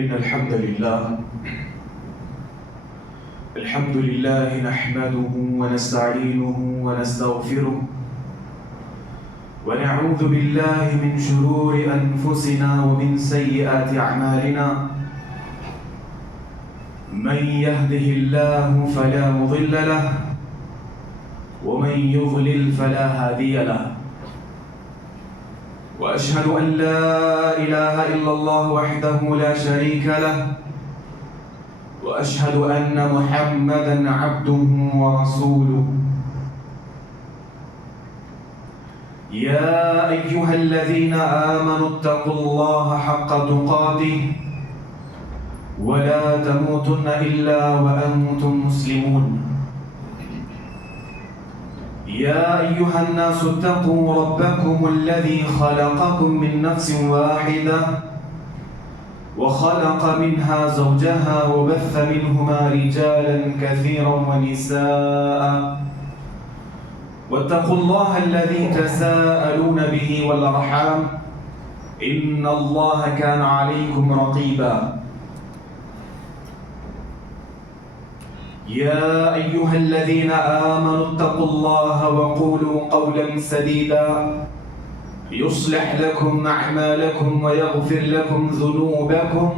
إن الحمد لله نحمده ونستعينه ونستغفره ونعوذ بالله من شرور أنفسنا ومن سيئات أعمالنا. من يهده الله فلا مضل له ومن يضلل فلا هادي له. وأشهد أن لا إله إلا الله وحده لا شريك له، وأشهد أن محمدًا عبده ورسوله. يا أيها الذين آمنوا اتقوا الله حق تقاته ولا تموتن إلا وأنتم مسلمون. يا أيها الناس اتقوا ربكم الذي خلقكم من نفس واحدة وخلق منها زوجها وبث منهما رجالا كثيرا ونساء. واتقوا الله الذي تساءلون به والأرحام إن الله كان عليكم رقيبا. يا أيها الذين آمنوا اتقوا الله وقولوا قولا سديدا يصلح لكم أعمالكم ويغفر لكم ذنوبكم،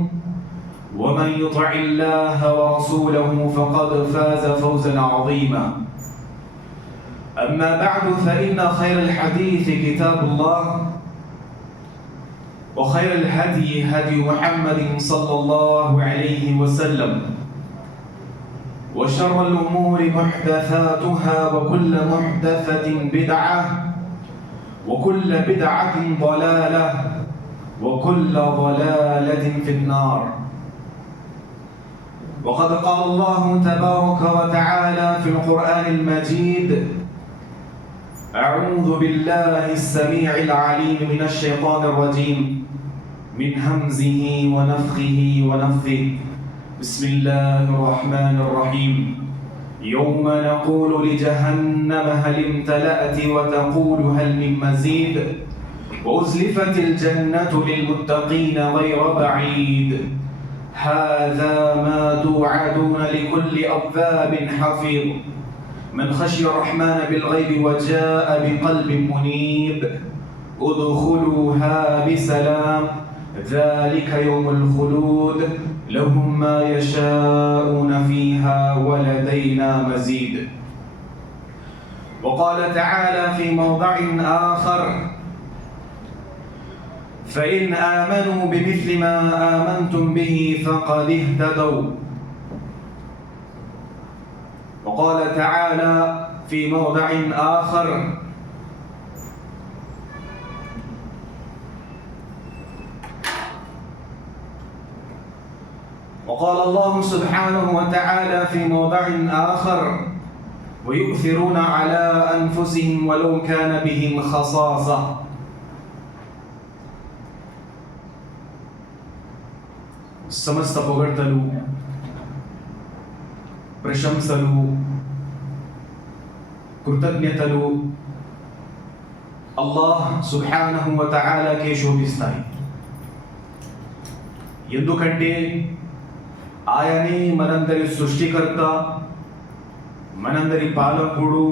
ومن يطع الله ورسوله فقد فاز فوزا عظيما. أما بعد فإن خير الحديث كتاب الله، وخير الهدي هدي محمد صلى الله عليه وسلم، وشر الأمور محدثاتها وكل محدثة بدعة وكل بدعة ضلالة وكل ضلالة في النار. وقد قال الله تبارك وتعالى في القرآن المجيد: أعوذ بالله السميع العليم من الشيطان الرجيم من همزه ونفخه ونفثه. بسم الله الرحمن الرحيم. يوم نقول لجهنم هل امتلأت وتقول هل من مزيد وأزلفت الجنة للمتقين غير بعيد هذا ما توعدون لكل أواب حفيظ من خشي الرحمن بالغيب وجاء بقلب منيب ادخلوها بسلام ذلك يوم الخلود لهم ما يشاءون فيها ولدينا مزيد. وقال تعالى في موضع آخر: فإن آمنوا بمثل ما آمنتم به فقد اهتدوا. وقال تعالى في موضع آخر: وقال الله سبحانه وتعالى في موضع آخر: ويؤثرون على أنفسهم ولو كان بهم خصاصة. సమస్త పొగడ్తలు ప్రశంసలు కృతజ్ఞతలు అల్లాహ్ సుబ్హానహు వ తఆలాకే శోభిస్తాయి. ఎందుకంటే ఆయనే మనందరి సృష్టికర్త, మనందరి పాలకుడు,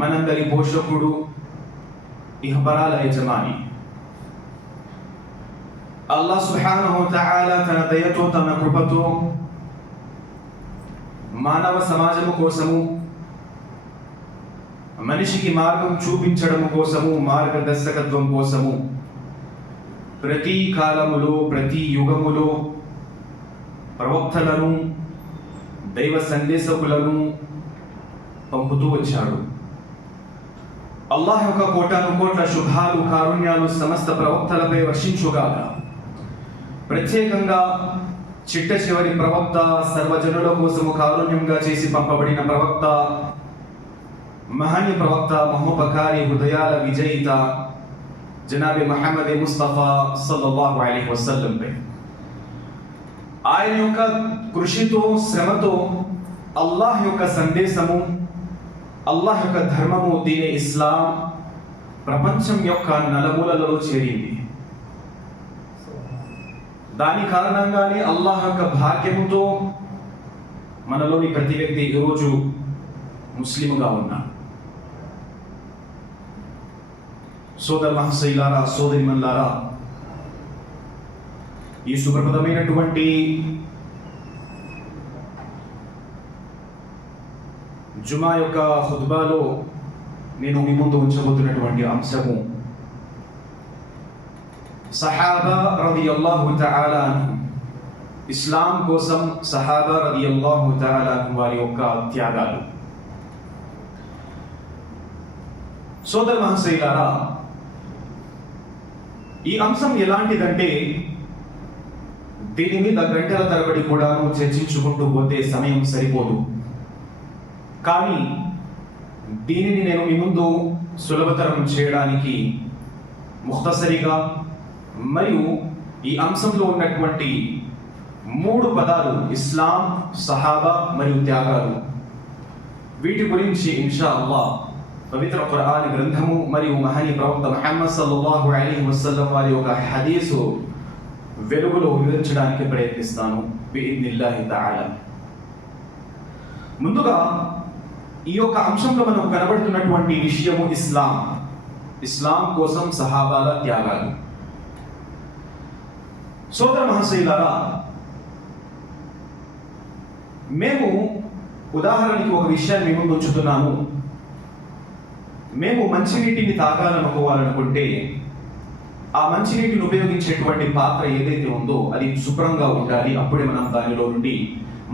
మనందరి పోషకుడు, ఇహపరాల యజమాని. అల్లాహ్ సుబ్హానహు వ తఆలా తన దయతో, తన కృపతో మానవ సమాజము కోసము, మనిషికి మార్గం చూపించడం కోసము, మార్గదర్శకత్వం కోసము ప్రతి కాలములో, ప్రతి యుగములో ప్రవక్తలను, దైవ సందేశకులను పంపుతూ వచ్చాడు. అల్లాహ్ యొక్క కోటాను కోట్ల శుభాలు, కారుణ్యాలు సమస్త ప్రవక్తలపై వర్షించుగాక. ప్రత్యేకంగా చిట్ట చివరి ప్రవక్త, సర్వజనుల కోసము కారుణ్యంగా చేసి పంపబడిన ప్రవక్త, మహనీయ ప్రవక్త, మహోపకారి, హృదయాల విజయిత జనాబే ముహమ్మద్ ముస్తఫా సల్లల్లాహు అలైహి వసల్లం పై ఆయన యొక్క కృషితో, శ్రమతో అల్లాహ్ యొక్క సందేశము, అల్లాహ్ యొక్క ధర్మము, దీని ఇస్లాం ప్రపంచం యొక్క నలుమూలలలో చేరింది. దాని కారణంగానే అల్లాహ్ యొక్క భాగ్యంతో మనలోని ప్రతి వ్యక్తి ఈరోజు ముస్లింగా ఉన్నాడు. సోదర మహాశైలారా, సోదరిమల్లారా, ఈ సుప్రభదమైనటువంటి జుమా యొక్క ఖుత్బాలో నేను మీ ముందు ఉంచబోతున్నటువంటి అంశము సహాబా రదియల్లాహు తఆలా అన్హుం. ఇస్లాం కోసం సహాబా రదియల్లాహు తఆలా అన్హుం వారి యొక్క త్యాగాలు. సోదర మహాశైలారా, ఈ అంశం ఎలాంటిదంటే దీని మీద గంటల తరబడి కూడాను చర్చించుకుంటూ పోతే సమయం సరిపోదు. కానీ దీనిని నేను మీ ముందు సులభతరం చేయడానికి ముఖ్తసరిగా మరియు ఈ అంశంలో ఉన్నటువంటి 3 పదాలు ఇస్లాం, సహాబా మరియు త్యాగాలు, వీటి గురించి ఇన్షా అల్లాహ్ పవిత్ర ఖురాన్ గ్రంథము మరియు మహనీయ ప్రవక్త ముహమ్మద్ సల్లల్లాహు అలైహి వసల్లం వారి యొక్క హదీసు వెలుగులో వివరించడానికి ప్రయత్నిస్తాను బిఇద్నిల్లాహి తఆలా. ముందుగా ఈ యొక్క అంశంలో మనకు కనబడుతున్నటువంటి విషయము ఇస్లాం కోసం సహాబాల త్యాగాలు. సోదర మహాశైలారా, మేము ఉదాహరణకి ఒక విషయాన్ని మీ ముందు ఉంచుతున్నాను. మేము మంచినీటిని తాగాలనుకోవాలనుకుంటే ఆ మంచినీటిని ఉపయోగించేటువంటి పాత్ర ఏదైతే ఉందో అది శుభ్రంగా ఉండాలి. అప్పుడే మనం దానిలో నుండి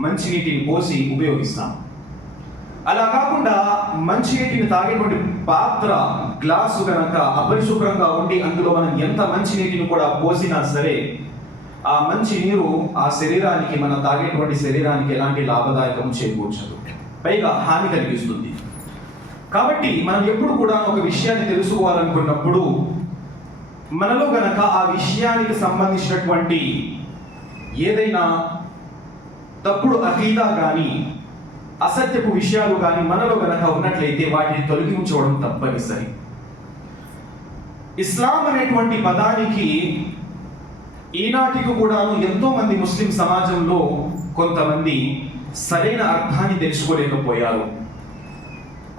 మంచినీటిని పోసి ఉపయోగిస్తాం. అలా కాకుండా మంచినీటిని తాగేటువంటి పాత్ర, గ్లాసు కనుక అపరిశుభ్రంగా ఉండి అందులో మనం ఎంత మంచినీటిని కూడా పోసినా సరే ఆ మంచి నీరు ఆ శరీరానికి, మనం తాగేటువంటి శరీరానికి ఎలాంటి లాభదాయకం చేకూర్చదు, పైగా హాని కలిగిస్తుంది. కాబట్టి మనం ఎప్పుడు కూడా ఒక విషయాన్ని తెలుసుకోవాలనుకున్నప్పుడు మనలో గనక ఆ విషయానికి సంబంధించినటువంటి ఏదైనా తప్పుడు అకీదా కానీ అసత్యపు విషయాలు కానీ మనలో గనక ఉన్నట్లయితే వాటిని తొలగించుకోవడం తప్పనిసరి. ఇస్లాం అనేటువంటి పదానికి ఈనాటికి కూడాను ఎంతో మంది ముస్లిం సమాజంలో కొంతమంది సరైన అర్థాన్ని తెలుసుకోలేకపోయారు.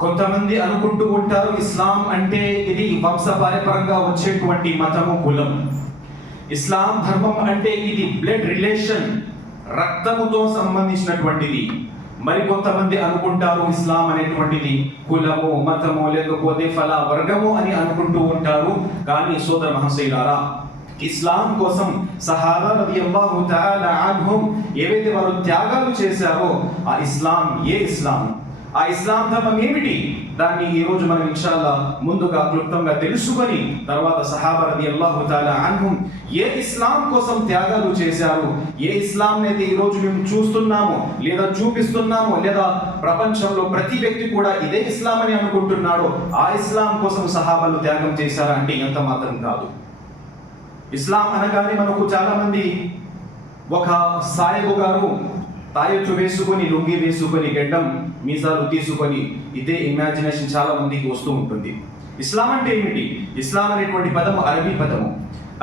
కొంతమంది అనుకుంటూ ఉంటారు ఇస్లాం అంటే ఇది వంశపారంపరంగా వచ్చేటువంటి మతము, కులం. ఇస్లాం ధర్మం అంటే ఇది బ్లడ్ రిలేషన్, రక్తముతో సంబంధించినటువంటిది. మరి కొంతమంది అనుకుంటారు ఇస్లాం అనేటువంటిది కులము, మతము, లేకపోతే ఫలా వర్గము అని అనుకుంటూ ఉంటారు. కానీ సోదర మహాశైలారా, ఇస్లాం కోసం సహాబా రదియల్లాహు తఆలా అన్హుం ఏవైతే వారు త్యాగాలు చేశారో ఆ ఇస్లాం, ఆ ఇస్లాం ధర్మం ఏమిటి, దాన్ని ఈ రోజు మనం ఇన్షాల్లా ముందుగా క్లుప్తంగా తెలుసుకొని తర్వాత సహాబా రదియల్లాహు తఆలా అన్హుం ఏ ఇస్లాం కోసం త్యాగాలు చేశారు, ఏ ఇస్లాం అయితే ఈ రోజు మేము చూస్తున్నాము లేదా చూపిస్తున్నాము, లేదా ప్రపంచంలో ప్రతి వ్యక్తి కూడా ఇదే ఇస్లాం అని అనుకుంటున్నాడో ఆ ఇస్లాం కోసం సహాబాలు త్యాగం చేశారా అంటే ఎంత మాత్రం కాదు. ఇస్లాం అనగానే మనకు చాలా మంది ఒక సాయిబు గారు తాయెత్తు వేసుకొని, లుంగి వేసుకొని, గడ్డం మీసాలు తీసుకొని ఇదే ఇమాజినేషన్ చాలా మందికి వస్తూ ఉంటుంది. ఇస్లాం అంటే ఏమిటి? ఇస్లాం అనేటువంటి పదము అరబీ పదము.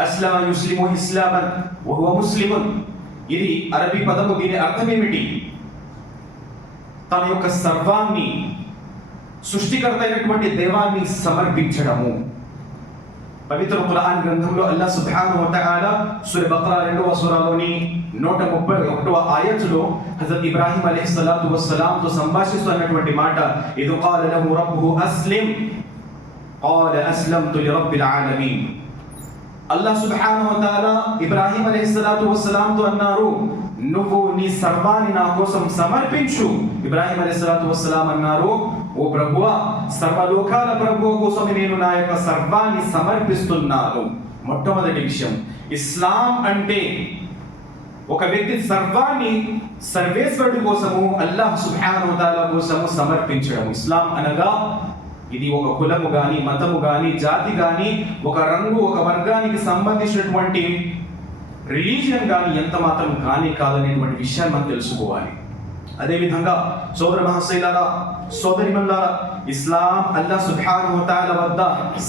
అస్లమ యుస్లిము ఇస్లామన్ వహువ ముస్లిమున్. ఇది అరబీ పదము. దీని అర్థం ఏమిటి? తన యొక్క సర్వాన్ని సృష్టికర్త అయినటువంటి దేవాన్ని సమర్పించడము. పవిత్ర ఖురాన్ గ్రంథంలో అల్లాహ్ సుబ్హానహు వ తఆలా సూరా బక్రా 2వ సూరాలోని 131వ ఆయతులో హజరత్ ఇబ్రాహీం అలైహిస్సలాతు వస్సలాంతో సంభాషిస్తున్నటువంటి మాట, ఇద్ ఖాల లహు రబ్బుహు అస్లిమ్ ఖాల అస్లమ్తు లిరబ్బిల్ ఆలమీన్. అల్లాహ్ సుబ్హానహు వ తఆలా ఇబ్రాహీం అలైహిస్సలాతు వస్సలాంతో అన్నారు, నువ్వు నీ సర్వాన్ని నా కోసం సమర్పించు. ఇబ్రాహీం అలైహిస్సలాతు వస్సలాం అన్నారు, ఓ ప్రభువా, సర్వలోకాల ప్రభువు కోసం నేను నా యొక్క సర్వాన్ని సమర్పిస్తున్నాను. మొట్టమొదటి విషయం, ఇస్లాం అంటే ఒక వ్యక్తి సర్వాన్ని సర్వేశ్వరుడి కోసము, అల్లాహ్ సుబ్హానహు వ తఆలా కోసము సమర్పించడం. ఇస్లాం అనగా ఇది ఒక కులము కానీ, మతము కానీ, జాతి కానీ, ఒక రంగు, ఒక వర్గానికి సంబంధించినటువంటి రిలీజియన్ కానీ ఎంత మాత్రం కానీ కాదనేటువంటి విషయాన్ని మనం తెలుసుకోవాలి. అదేవిధంగా సోదర మహాశైలారా, సోదరిమల్లారా, ఇస్లాం అల్లాహ్ సుబ్హానహు వ తఆలా వద్ద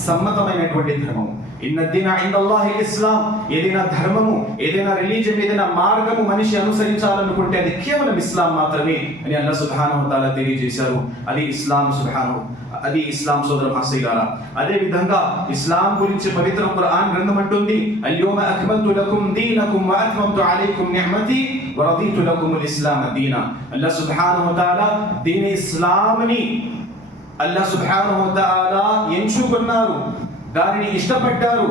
సమ్మతమైనటువంటి ధర్మం. ఇన్న దీన ఇందల్లాహి ఇస్లాం. ఏదైనా ధర్మము, ఏదైనా రిలీజియన్, ఏదైనా మార్గము మనిషి అనుసరించాలనుకుంటే అది కేవలం ఇస్లాం మాత్రమే అని అల్లాహ్ సుబ్హానహు వ తఆలా తెలియజేశారు. అది ఇస్లాం సోదర మహాశయులారా. అదే విధంగా ఇస్లాం గురించి పవిత్ర ఖురాన్ గ్రంథం అంటుంది, అల్యౌమ అక్మల్తు లకుం దీనకుం వ అత్మమ్తు అలైకుం నిఅమతి వ రదీతు లకుముల్ ఇస్లామ దీనా. అల్లాహ్ సుబ్హానహు వ తఆలా దీని ఇస్లాంని అల్లాహ్ సుబ్హానహు వ తఆలా ఎంచుకున్నారు, దానిని ఇష్టపడ్డారు.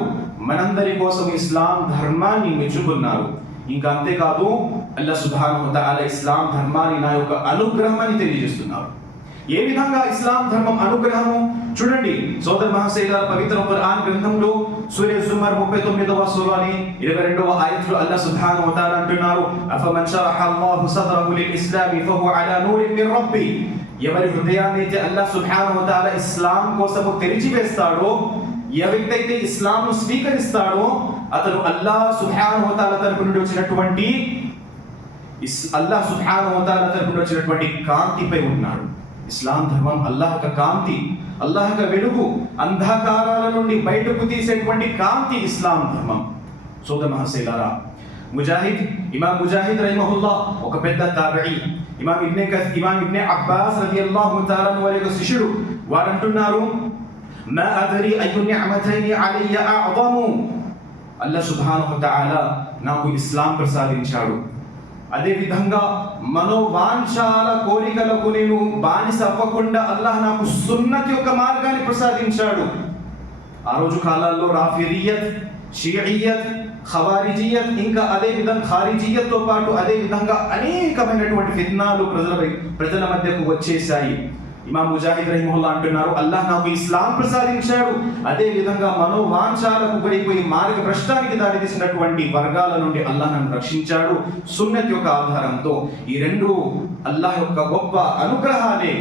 మనందరి కోసం ఇస్లాం ధర్మాన్ని మెచ్చుకున్నారు. ఇంకా అంతేకాదు, అల్లాహ్ సుబ్హానహు వ తఆలా ఇస్లాం ధర్మాన్ని నా యొక్క అనుగ్రహం అని తెలియజేస్తున్నారు. ఏ విధంగా ఇస్లాం ధర్మం అనుగ్రహము చూడండి సోదర మహాశయులారా. పవిత్ర ఖురాన్ గ్రంథంలో సూరా జుమర్ 39వ సూరాని 22వ ఆయతులో అల్లాహ్ సుబ్హానహు వ తఆలా అంటున్నారు, అఫమన్ షరహ అల్లాహు సద్రహు లిల్ ఇస్లామి ఫహువ అలా నూరిన్ మిన్ రబ్బి. ఎవరి హృదయాన్ని అయితే అల్లాహ్ సుబ్హానహు వ తఆలా ఇస్లాం కోసము తెరిచివేస్తాడో, ఏ వ్యక్తి అయితే ఇస్లాంను స్వీకరిస్తాడో అతను అల్లాహ్ సుబ్హానహు వ తఆలా తరపు నుండి వచ్చినటువంటి కాంతిపై ఉన్నాడు. ఇస్లాం ధర్మం అల్లాహ్ యొక్క కాంతి, అల్లాహ్ యొక్క వెలుగు, అంధకారాల నుండి బయటకు తీసేటువంటి కాంతి ఇస్లాం ధర్మం. సోదర మహాశయులారా, ఇమాం ముజాహిద్ రహిమహుల్లాహ్ ఒక పెద్ద తాబిఈ, ఇమాం ఇబ్నే అబ్బాస్ రదియల్లాహు తఆలా వారి యొక్క శిష్యుడు, వారు అంటున్నారు, మా అదరి అయ్యు నిఅమతైని అలయ్య అఅదము. అల్లాహ్ సుబ్హానహు వ తఆలా నాకు ఇస్లాం ప్రసాదించాడు. అదే విధంగా మనోవాంఛాల కోరికలకు నేను బానిస అవ్వకుండా అల్లాహ్ నాకు సున్నత్ యొక్క మార్గాన్ని ప్రసాదించాడు. ఆ రోజు కాలాల్లో రాఫిదియత్, షియియత్, ఖవారిజియత్, ఇంకా అదే విధంగా ఖారిజియత్ తో పాటు అదే విధంగా అనేకమైనటువంటి ఫిత్నాలు ప్రజల మధ్యకు వచ్చేసాయి. ఇమాం ముజాహిద్ రహిమహుల్లాహ్ అంటున్నారు, అల్లాహ్ నాకు ఇస్లాం ప్రసాదించాడు. అదే విధంగా మనోవాంఛాలకు గురైపోయి మార్గ భ్రష్టానికి దారితీసినటువంటి వర్గాల నుండి అల్లాహ్ నన్ను రక్షించాడు సున్నత్ యొక్క ఆధారంతో. ఈ రెండు అల్లాహ్ యొక్క గొప్ప అనుగ్రహాలే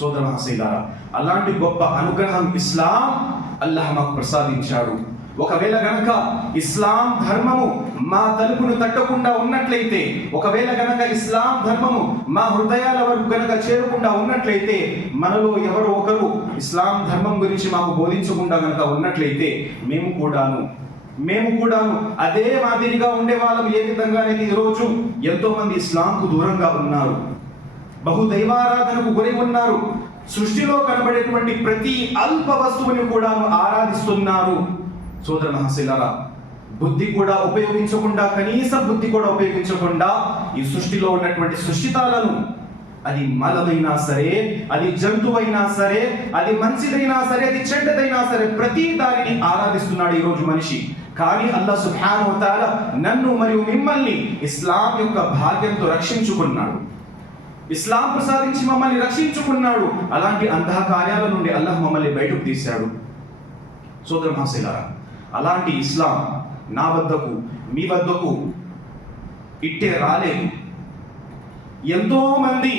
సోదర మహాశయులారా. అలాంటి గొప్ప అనుగ్రహం ఇస్లాం అల్లాహ్ మాకు ప్రసాదించాడు. ఒకవేళ గనక ఇస్లాం ధర్మము మా తలుపును తట్టకుండా ఉన్నట్లయితే, ఒకవేళ గనక ఇస్లాం ధర్మము మా హృదయాల వరకు గనక చేరకుండా ఉన్నట్లయితే, మనలో ఎవరో ఒకరు ఇస్లాం ధర్మం గురించి మాకు బోధించకుండా గనక ఉన్నట్లయితే మేము కూడాను అదే మాదిరిగా ఉండేవాళ్ళం. ఏ విధంగానైతే ఈరోజు ఎంతో మంది ఇస్లాంకు దూరంగా ఉన్నారు, బహుదైవారాధనకు గురై ఉన్నారు, సృష్టిలో కనబడేటువంటి ప్రతి అల్ప వస్తువుని కూడాను ఆరాధిస్తున్నారు. సోదర మహాశయులారా, బుద్ధి కూడా ఉపయోగించకుండా, కనీస బుద్ధి కూడా ఉపయోగించకుండా ఈ సృష్టిలో ఉన్నటువంటి సృష్టితాలను, అది మలమైనా సరే, అది జంతువైనా సరే, అది మంచిదైనా సరే, అది చెడ్డదైనా సరే, ప్రతి దానిని ఆరాధిస్తున్నాడు ఈరోజు మనిషి. కానీ అల్లాహ్ సుబ్హానహు వ తఆలా నన్ను మరియు మిమ్మల్ని ఇస్లాం యొక్క భాగ్యంతో రక్షించుకున్నాడు, ఇస్లాం ప్రసాదించి మమ్మల్ని రక్షించుకున్నాడు. అలాంటి అంధకార్యాల నుండి అల్లాహ్ మమ్మల్ని బయటకు తీశాడు. సోదర మహాశయులారా, అలాంటి ఇస్లాం నా వద్దకు, మీ వద్దకు ఇట్టే రాలేదు. ఎంతో మంది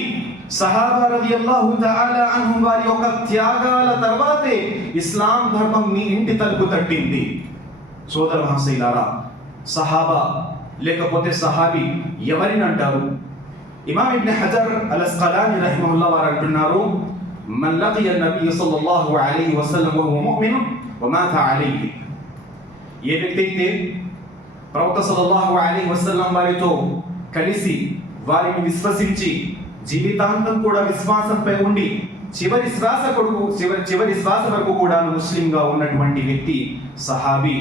సహాబా రదియల్లాహు తఆలా అన్హుం వారి యొక్క త్యాగాల తర్వాతే ఇస్లాం ధర్మం మీ ఇంటి తలుపు తట్టింది. సోదర మహాశయులారా, సహాబా లేకపోతే సహాబీ ఎవరిని అంటారు? ఇమాం ఇబ్న్ హజర్ అల్ అస్కలాని రహిమహుల్లాహ్ వారు అంటున్నారు, మన్ లకియ నబీ సల్లల్లాహు అలైహి వసల్లం వహువ ముమిన్ వమాత అలైహి. ఏ వ్యక్తి అయితే ప్రవక్త సల్లల్లాహు అలైహి వసల్లం వారితో కలిసి వారిని విశ్వసించి జీవితాంతం కూడా విశ్వాసంపై ఉండి చివరి శ్వాస వరకు కూడా ముస్లింగా ఉన్నటువంటి వ్యక్తి సహాబీ.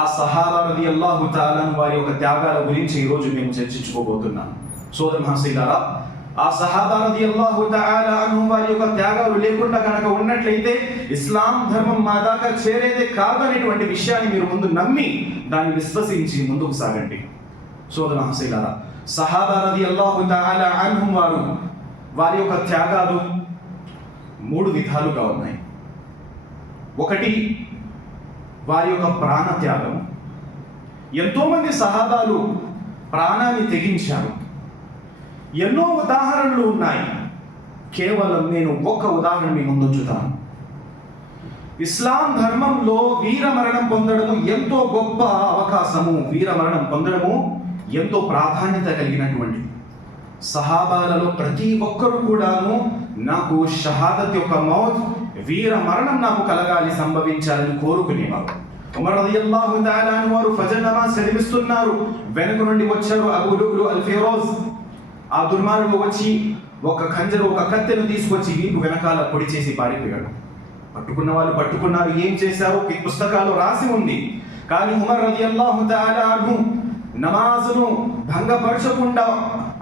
ఆ సహాబా రదియల్లాహు తఆలా వారి యొక్క త్యాగాల గురించి ఈరోజు మేము చర్చించుకోబోతున్నాం. సోదర మహాశయులారా, ఆ సహాబా రదియల్లాహు తఆలా అన్హుం వారి యొక్క త్యాగాలు లేకుండా కనుక ఉన్నట్లయితే ఇస్లాం ధర్మం మా దాకా చేరేదే కాదు అనేటువంటి విషయాన్ని మీరు ముందు నమ్మి దాన్ని విశ్వసించి ముందుకు సాగండి. సోదర మహాశయులారా, సహాబా రదియల్లాహు తఆలా అన్హుం వారి యొక్క త్యాగాలు 3 విధాలుగా ఉన్నాయి. ఒకటి వారి యొక్క ప్రాణ త్యాగం. ఎంతో మంది సహాబాలు ప్రాణాన్ని తెగించారు. ఎన్నో ఉదాహరణలు ఉన్నాయి. కేవలం నేను ఒక్క ఉదాహరణ మీ ముందుంచుతాను. ఇస్లాం ధర్మంలో వీరమరణం పొందడము ఎంతో గొప్ప అవకాశము, వీరమరణం పొందడము ఎంతో ప్రాధాన్యత కలిగినటువంటి. సహాబాలలో ప్రతి ఒక్కరు కూడాను నాకు షహాదత్ యొక్క మౌత్, వీర మరణం నాకు కలగాలి, సంభవించాలని కోరుకునేవారు. ఉమర్ రలియల్లాహు తఆలా అన్హు వారు ఫజర్ నమాజ్ చదివిస్తున్నారు. వెనుక నుండి వచ్చారు అబూ లులు అల్ ఫిరోజ్. ఆ దుర్మార్గుడు వచ్చి ఒక ఖంజరు, ఒక కత్తెను తీసుకొచ్చి వీపు వెనకాల పొడి చేసి పారిపోయాడు. పట్టుకున్న వాళ్ళు పట్టుకున్నారు, ఏం చేశారో పుస్తకాలు రాసి ఉంది. కానీ ఉమర్ రలియల్లాహు తఆలా అన్హు నమాజును భంగపరచకుండా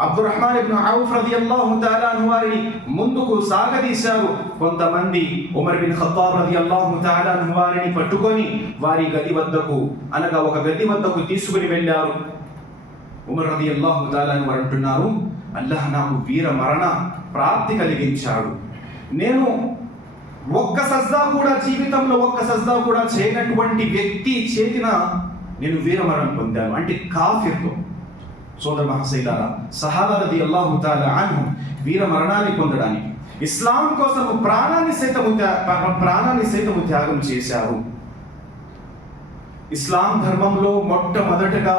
అబ్దుర్రహ్మాన్ ఇబ్న్ ఔఫ్ రలియల్లాహు తఆలా అన్హు వారిని ముందుకు సాగదీశారు. కొంతమంది ఉమర్ బిన్ ఖత్తాబ్ రలియల్లాహు తఆలా అన్హు వారిని పట్టుకొని వారి గది వద్దకు, అనగా ఒక గది వద్దకు తీసుకుని వెళ్ళారు. ఉమర్ రలియల్లాహు తఆలా అన్హు వారు అంటున్నారు, అల్లాహ్ నాకు వీర మరణ ప్రాప్తి కలిగించాడు. నేను ఒక్క సజ్దా కూడా, జీవితంలో ఒక్క సజ్దా కూడా చేయనటువంటి వ్యక్తి చేతిన నేను వీరమరణం పొందాను, అంటే కాఫిర్తో. సోదర మహాశైలారా, సహాబా రలియల్లాహు తఆలా అన్హు వీర మరణాన్ని పొందడానికి ఇస్లాం కోసం ప్రాణాన్ని సైతము త్యాగం చేశారు. ఇస్లాం ధర్మంలో మొట్టమొదటగా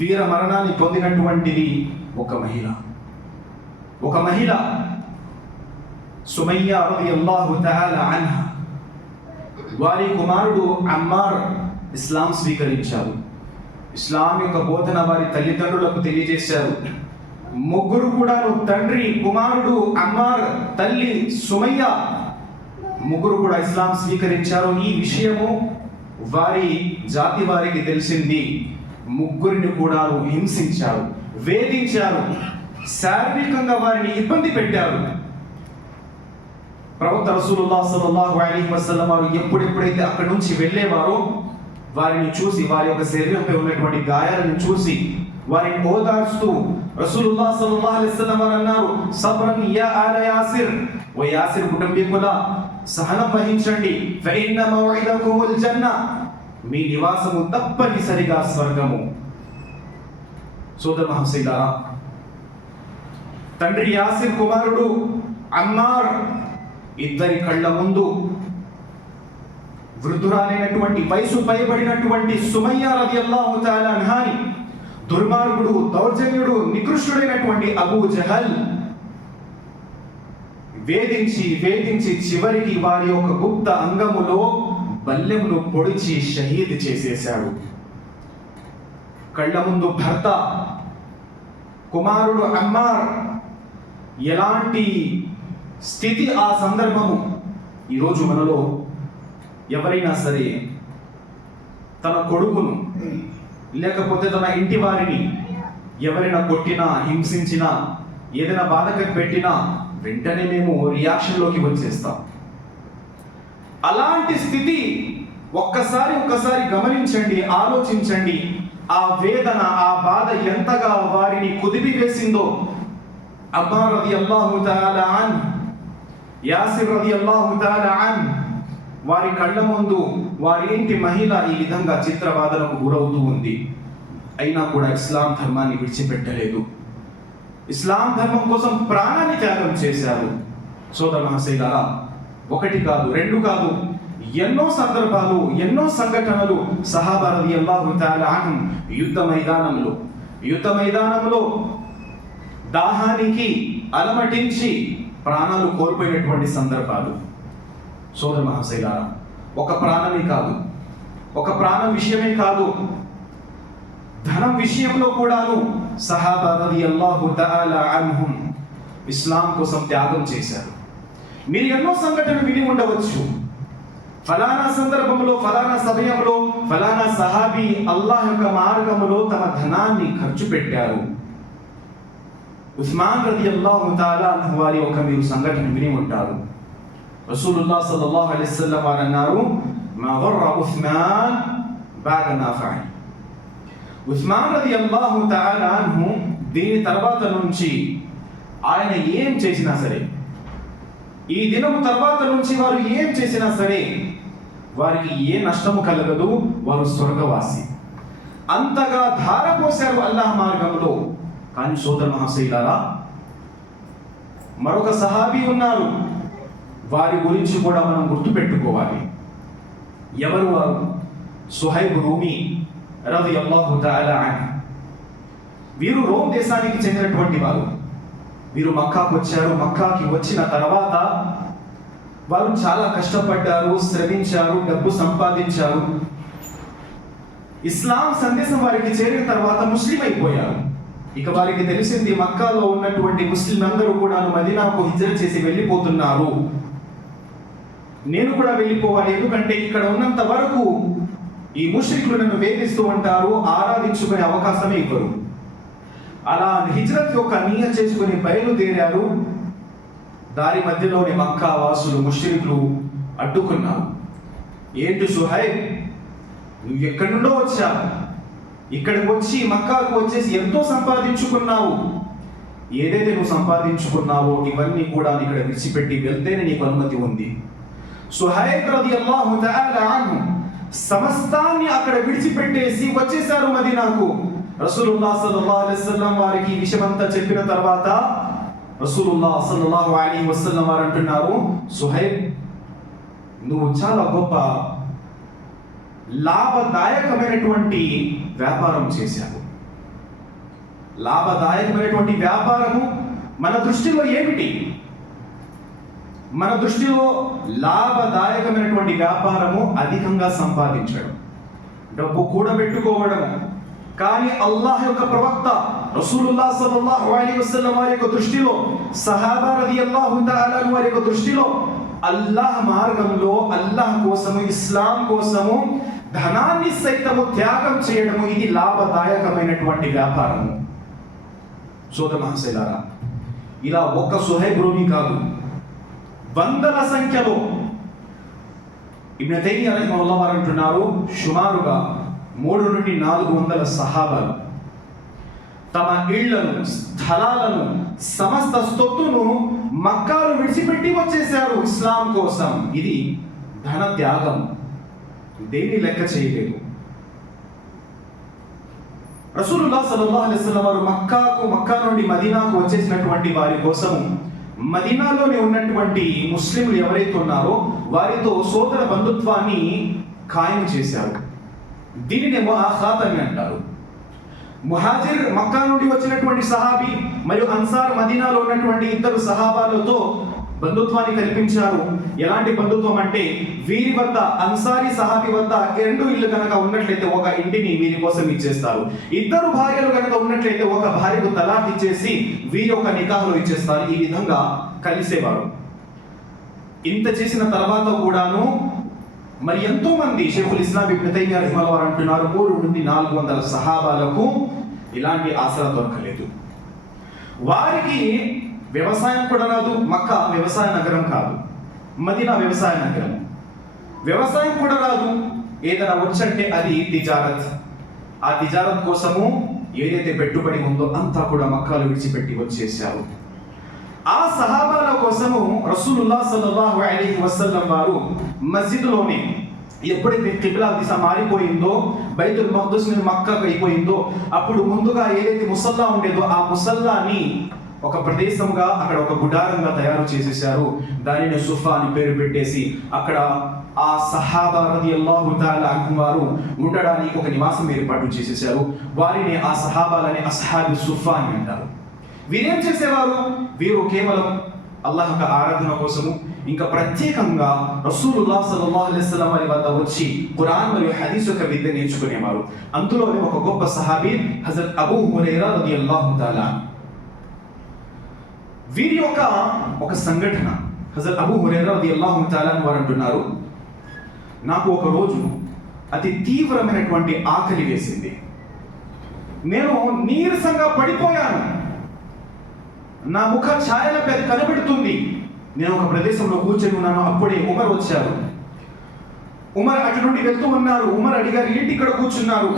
వీర మరణాన్ని పొందినటువంటిది ఒక మహిళ సుమయ్య రలియల్లాహు తఆలా అన్హా. వారి కుమారుడు అమ్మార్ ఇస్లాం స్వీకరించారు. ఇస్లాం యొక్క బోధన వారి తల్లిదండ్రులకు తెలియజేశారు. ముగ్గురు కూడా, తండ్రి, కుమారుడు అమ్మార్, తల్లి సుమయ్య, ముగ్గురు కూడా ఇస్లాం స్వీకరించారు. ఈ విషయము వారి జాతి వారికి తెలిసింది. ముగ్గురిని కూడా హింసించారు, వేధించారు, శారీరకంగా వారిని ఇబ్బంది పెట్టారు. ప్రవక్త రసూలుల్లాహ్ సల్లల్లాహు అలైహి వసల్లం వారు ఎప్పుడెప్పుడైతే అక్కడి నుంచి వెళ్ళేవారో వారిని చూసి, వారి యొక్క శరీరంపై ఉన్నటువంటి గాయాలను చూసి వారిని ఓదార్చుతూ రసూలుల్లాహ్ సల్లల్లాహు అలైహి వసల్లం వారు అన్నారు, సబ్రన్ యా ఆల యాసిర్, ఓ యాసిర్ కుటుంబీకులా సహనం వహించండి, ఫఇన్న మౌఇదకుముల్ జన్న, మీ నివాసము తప్పనిసరిగా స్వర్గము. సోదర మహాశైలారా, తండ్రి యాసిర్, కుమారుడు అమ్మార్, ఇద్దరి కళ్ళ ముందు వృద్ధురాలైనటువంటి, వయసు పైబడినటువంటి సుమయ్య రలియల్లాహు తఆలా అన్హాని దుర్మార్గుడు, దౌర్జన్యుడు, నికృష్టుడైనటువంటి అబూ జహల్ వేధించి చివరికి వారి యొక్క గుప్త అంగములో బల్లెమును పొడిచి షహీద్ చేసేశాడు. కళ్ళ ముందు భర్త, కుమారుడు అమ్మార్, ఎలాంటి స్థితి ఆ సందర్భము. ఈరోజు మనలో ఎవరైనా సరే తన కొడుకును లేకపోతే తన ఇంటి వారిని ఎవరైనా కొట్టినా, హింసించినా, ఏదైనా బాధకు పెట్టినా వెంటనే మేము రియాక్షన్లోకి వచ్చేస్తాం. అలాంటి స్థితి ఒక్కసారి గమనించండి, ఆలోచించండి. ఆ వేదన, ఆ బాధ ఎంతగా వారిని కుదిపివేసిందో. అమ్మార్ రలియల్లాహు తఆలా అన్హు, యాసిర్ రలియల్లాహు తఆలా అన్హు వారి కళ్ళ ముందు వారి ఇంటి మహిళ ఈ విధంగా చిత్రబాధలకు గురవుతూ ఉంది. అయినా కూడా ఇస్లాం ధర్మాన్ని విడిచిపెట్టలేదు. ఇస్లాం ధర్మం కోసం ప్రాణాన్ని త్యాగం చేశారు. సోదర మహాశైలారా, ఒకటి కాదు, రెండు కాదు, ఎన్నో సందర్భాలు, ఎన్నో సంఘటనలు సహాబా రలియల్లాహు తఆలా అన్హు యుద్ధ మైదానంలో దాహానికి అలమటించి ప్రాణాలు కోల్పోయినటువంటి సందర్భాలు. సోదర మహాశైలారా, ఒక ప్రాణమే కాదు, ఒక ప్రాణం విషయమే కాదు, ధనం విషయంలో కూడాను సహాబా రలియల్లాహు తఆలా అన్హుం ఇస్లాం కోసం త్యాగం చేశారు. మీరు ఎన్నో సంఘటనలు విని ఉండవచ్చు. ఫలానా సందర్భంలో, ఫలానా సమయంలో ఫలానా సహాబీ అల్లాహ్ యొక్క మార్గంలో తమ ధనాన్ని ఖర్చు పెట్టారు. ఉస్మాన్ రలియల్లాహు తఆలా అన్హు వారి ఒక మీరు సంఘటన విని ఉంటారు. రసూలుల్లాహ్ సల్లల్లాహు అలైహి వసల్లం వారు అన్నారు, మా ضر ఉస్మాన్ بعد ما فعل. ఉస్మాన్ రలియల్లాహు తఆలా అన్హు దీని తర్వాత నుంచి ఆయన ఏం చేసినా సరే, ఈ దినము తర్వాత నుంచి వారు ఏం చేసినా సరే వారికి ఏ నష్టము కలగదు, వారు స్వర్గవాసి. అంతగా ధారపోశారు అల్లాహ్ మార్గంలో. కానీ సోదర మహాశైలారా, మరొక సహాబీ ఉన్నారు, వారి గురించి కూడా మనం గుర్తుపెట్టుకోవాలి. ఎవరు వారు? సుహైబ్ రూమి రలియల్లాహు తఆలా అన్హు. వీరు రోమ్ దేశానికి చెందినటువంటి వారు. వీరు మక్కాకు వచ్చారు. మక్కాకి వచ్చిన తర్వాత వారు చాలా కష్టపడ్డారు, శ్రమించారు, డబ్బు సంపాదించారు. ఇస్లాం సందేశం వారికి చేరిన తర్వాత ముస్లిం అయిపోయారు. ఇక వారికి తెలిసింది మక్కాలో ఉన్నటువంటి ముస్లిం అందరూ కూడా మదీనాకు హిజ్రత్ చేసి వెళ్ళిపోతున్నారు. నేను కూడా వెళ్ళిపోవాలి, ఎందుకంటే ఇక్కడ ఉన్నంత వరకు ఈ ముష్రికులు నన్ను వేధిస్తూ ఉంటారు, ఆరాధించుకునే అవకాశమే ఇవ్వరు. అలా హిజ్రత్ యొక్క నియత చేసుకుని బయలుదేరారు. దారి మధ్యలోని మక్కా వాసులు ముష్రికులు అడ్డుకున్నారు. ఏంటి సుహైబ్, నువ్వు ఎక్కడి నుండో వచ్చావు, ఇక్కడికి వచ్చి మక్కాకు వచ్చేసి ఎంతో సంపాదించుకున్నావు. ఏదైతే నువ్వు సంపాదించుకున్నావో ఇవన్నీ కూడా ఇక్కడ విడిచిపెట్టి వెళ్తేనే నీకు అనుమతి ఉంది. సుహైబ్ రలియల్లాహు తఆలా అన్హు సమస్తాన్ని అక్కడ విడిచిపెట్టేసి వచ్చేసారు మదీనాకు. రసూలుల్లాహ్ సల్లల్లాహు అలైహి వసల్లం వారికి ఈ విషయమంతా చెప్పిన తర్వాత రసూలుల్లాహ్ సల్లల్లాహు అలైహి వసల్లం వారు అంటున్నారు, సుహైబ్, నువ్వు చాలా గొప్ప లాభదాయకమైనటువంటి వ్యాపారం చేశావు. లాభదాయకమైనటువంటి వ్యాపారము మన దృష్టిలో ఏమిటి? మన దృష్టిలో లాభదాయకమైనటువంటి వ్యాపారము అధికంగా సంపాదించడం, డబ్బు కూడబెట్టుకోవడము. కానీ అల్లాహ్ యొక్క ప్రవక్త రసూలుల్లాహ్ సల్లల్లాహు అలైహి వసల్లం వారి యొక్క దృష్టిలో, సహాబా రలియల్లాహు తఆలా వారి యొక్క దృష్టిలో అల్లాహ్ మార్గంలో, అల్లాహ్ కోసము, ఇస్లాం కోసము ధనాన్ని సైతము త్యాగం చేయడము ఇది లాభదాయకమైనటువంటి వ్యాపారము. సోదర మహాశైలారా, ఇలా ఒక్క సుహైబ్ రూమి కాదు, వందల సంఖ్యలో ఇబ్న్ తైమియా రహిమహుల్లాహ్ వారు అంటున్నారు, సుమారుగా 300 నుండి 400 సహాబాలు తమ ఇళ్లను, స్థలాలను, సమస్త స్తొత్తును మక్కాను విడిచిపెట్టి వచ్చేశారు ఇస్లాం కోసం. ఇది ధన త్యాగం, దేన్ని లెక్క చేయలేదు. రసూలుల్లాహ్ సల్లల్లాహు అలైహి వసల్లం వారు మక్కా నుండి మదీనాకు వచ్చేసినటువంటి వారి కోసము మదీనాలోనే ఉన్నటువంటి ముస్లింలు ఎవరైతే ఉన్నారో వారితో సోదర బంధుత్వాన్ని ఖాయం చేశారు. దీనిని ముఆఖాత్ అని అంటారు. ముహాజిర్ మక్కా నుండి వచ్చినటువంటి సహాబీ మరియు అన్సార్ మదీనాలో ఉన్నటువంటి ఇద్దరు సహాబాలతో బంధుత్వాన్ని కల్పించారు. ఎలాంటి బంధుత్వం అంటే, వీరి వద్ద, అన్సారీ సహాబీ వద్ద 2 ఇళ్ళు కనుక ఉన్నట్లయితే ఒక ఇంటిని వీరి కోసం ఇచ్చేస్తారు. 2 భార్యలు కనుక ఉన్నట్లయితే ఒక భార్యకు తలాక్ ఇచ్చేసి వీరి యొక్క నికాహులు ఇచ్చేస్తారు. ఈ విధంగా కలిసేవారు. ఇంత చేసిన తర్వాత కూడాను మరి ఎంతో మంది, షేఖుల్ ఇస్లాం ఇబ్న్ తైమియా రహిమహుల్లాహ్ వారు అంటున్నారు, 300 నుండి 400 సహాబాలకు ఇలాంటి ఆసరా దొరకలేదు. వారికి వ్యవసాయం కూడా రాదు. మక్కా వ్యవసాయ నగరం కాదు, మదీనా వ్యవసాయ నగరం. వ్యవసాయం కూడా రాదు. ఏదైనా వచ్చంటే అది తిజారత్. ఆ తిజారత్ కోసము ఏదైతే పెట్టుబడి ఉందో అంతా కూడా మక్కాలు విడిచిపెట్టి వచ్చేసారు. ఆ సహాబాల కోసము రసూలుల్లాహ్ సల్లల్లాహు అలైహి వసల్లం వారు మస్జిద్లోనే, ఎప్పుడైతే కిబ్లా దిశ మారిపోయిందో, బైతుల్ మఖ్దస్ నుండి మక్కాకు అయిపోయిందో, అప్పుడు ముందుగా ఏదైతే ముసల్లా ఉండేదో ఆ ముసల్లాని ఒక ప్రదేశంగా, అక్కడ ఒక గుడారంగా తయారు చేసేసారు. దానిని సుఫా అని పేరు పెట్టేసి అక్కడ ఆ సహాబా రలియల్లాహు తఆలా అన్హు వారు ఉండడానికి ఒక నివాసం ఏర్పాటు చేసేసారు. వారిని ఆ సహాబాలని అస్హాబు సుఫా అని అంటారు. వీరేం చేసేవారు? వీరు కేవలం అల్లాహ్ యొక్క ఆరాధన కోసము, ఇంకా ప్రత్యేకంగా రసూలుల్లాహ్ సల్లల్లాహు అలైహి వసల్లం వారి వద్ద వచ్చి ఖురాన్ మరియు హదీస్ యొక్క విద్య నేర్చుకునేవారు. అందులోనే ఒక గొప్ప సహాబీ హజరత్ అబూ హురైరా రలియల్లాహు తఆలా. వీరి యొక్క ఒక సంఘటన, హజరత్ అబూ హురైరా రలియల్లాహు తఆలా వారు అంటున్నారు, నాకు ఒక రోజు అతి తీవ్రమైనటువంటి ఆకలి వేసింది. నేను నీరసంగా పడిపోయాను. నా ముఖ ఛాయల పెద్ద కనబడుతుంది. నేను ఒక ప్రదేశంలో కూర్చొని ఉన్నాను. అప్పుడే ఉమర్ వచ్చారు. ఉమర్ అటు నుండి వెళ్తూ ఉన్నారు. ఉమర్ అడిగారు, ఏంటి ఇక్కడ కూర్చున్నారు?